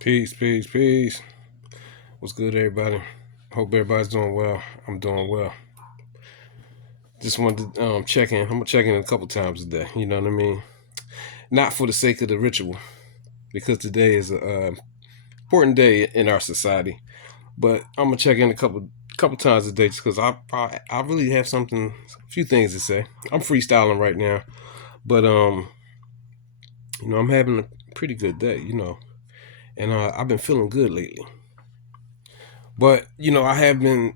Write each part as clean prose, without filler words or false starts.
Peace, peace, peace. What's good, everybody? Hope everybody's doing well. I'm doing well. Just wanted to check in. I'm gonna check in a couple times a day. You know what I mean? Not for the sake of the ritual, because today is a important day in our society. But I'm gonna check in a couple times a day just because I really have a few things to say. I'm freestyling right now, but I'm having a pretty good day. And I've been feeling good lately. But I have been,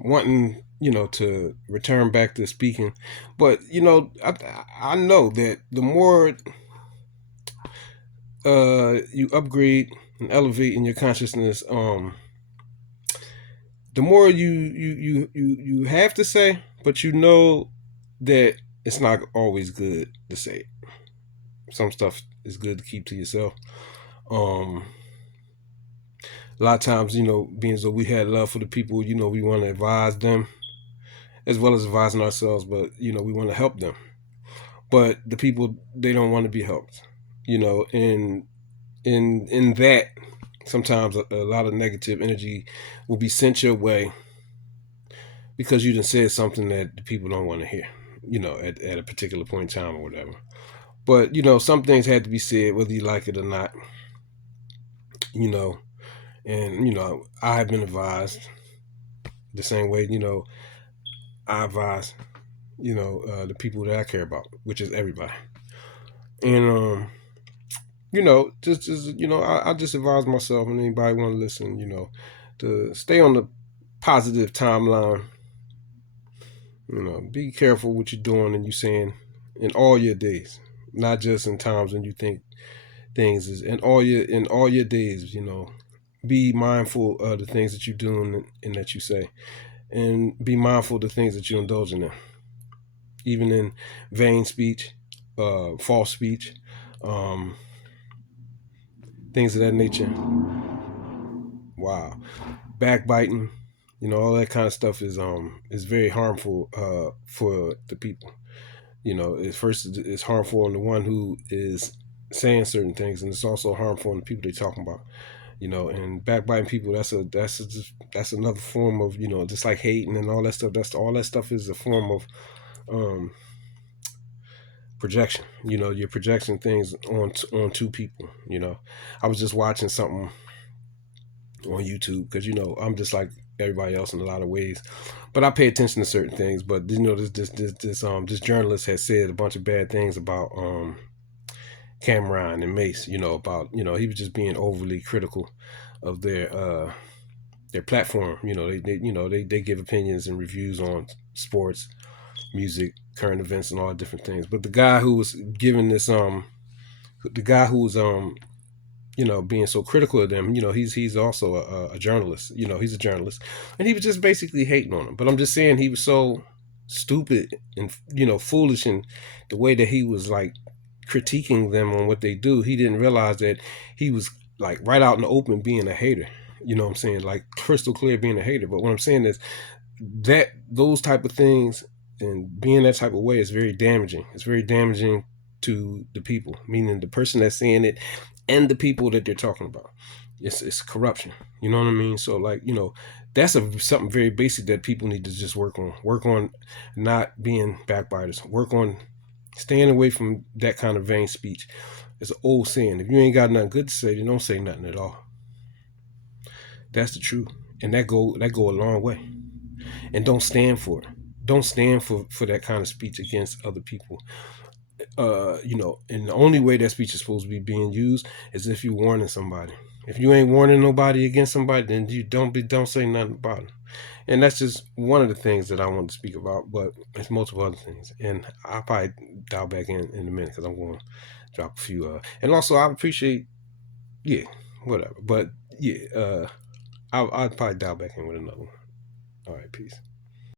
wanting, to return back to speaking. But I know that the more you upgrade and elevate in your consciousness, the more you have to say, but you know that it's not always good to say it. Some stuff is good to keep to yourself. Um, a lot of times, being as though we had love for the people, we want to advise them as well as advising ourselves, but we want to help them. But the people, they don't want to be helped. And in that, sometimes a lot of negative energy will be sent your way because you done said something that the people don't want to hear. At a particular point in time or whatever. But some things had to be said, whether you like it or not. You know, and I have been advised the same way. I advise the people that I care about, which is everybody. And I just advise myself and anybody want to listen, to stay on the positive timeline. Be careful what you're doing and you saying in all your days, not just in times when you think things is in all your days. Be mindful of the things that you do and that you say, and be mindful of the things that you indulge in, even in vain speech, false speech, um, things of that nature. Wow, backbiting, all that kind of stuff is very harmful for the people. At first it's harmful on the one who is saying certain things, and it's also harmful on the people they're talking about. And backbiting people, that's another form of, just like hating and all that stuff. That's all that stuff is a form of um projection. You're projecting things on two people. I was just watching something on YouTube because I'm just like everybody else in a lot of ways, but I pay attention to certain things. But this journalist has said a bunch of bad things about Cameron and Mace. About he was just being overly critical of their platform. They give opinions and reviews on sports, music, current events, and all different things. But the guy who was giving this the guy who was being so critical of them, he's also a journalist. He's a journalist, and he was just basically hating on them. But I'm just saying he was so stupid and foolish in the way that he was like critiquing them on what they do. He didn't realize that he was like right out in the open being a hater. You know what I'm saying? Like crystal clear being a hater. But what I'm saying is that those type of things and being that type of way is very damaging. It's very damaging to the people, meaning the person that's saying it and the people that they're talking about. It's corruption. You know what I mean? So like, that's something very basic that people need to just work on. Work on not being backbiters. Work on staying away from that kind of vain speech. It's an old saying. If you ain't got nothing good to say, then don't say nothing at all. That's the truth. And that go a long way. And don't stand for it. Don't stand for that kind of speech against other people. And the only way that speech is supposed to be being used is if you're warning somebody. If you ain't warning nobody against somebody, then you don't say nothing about it. And that's just one of the things that I want to speak about, but it's multiple other things. And I'll probably dial back in a minute because I'm going to drop a few. And also, I appreciate, yeah, whatever. But yeah, I'll probably dial back in with another one. All right, peace.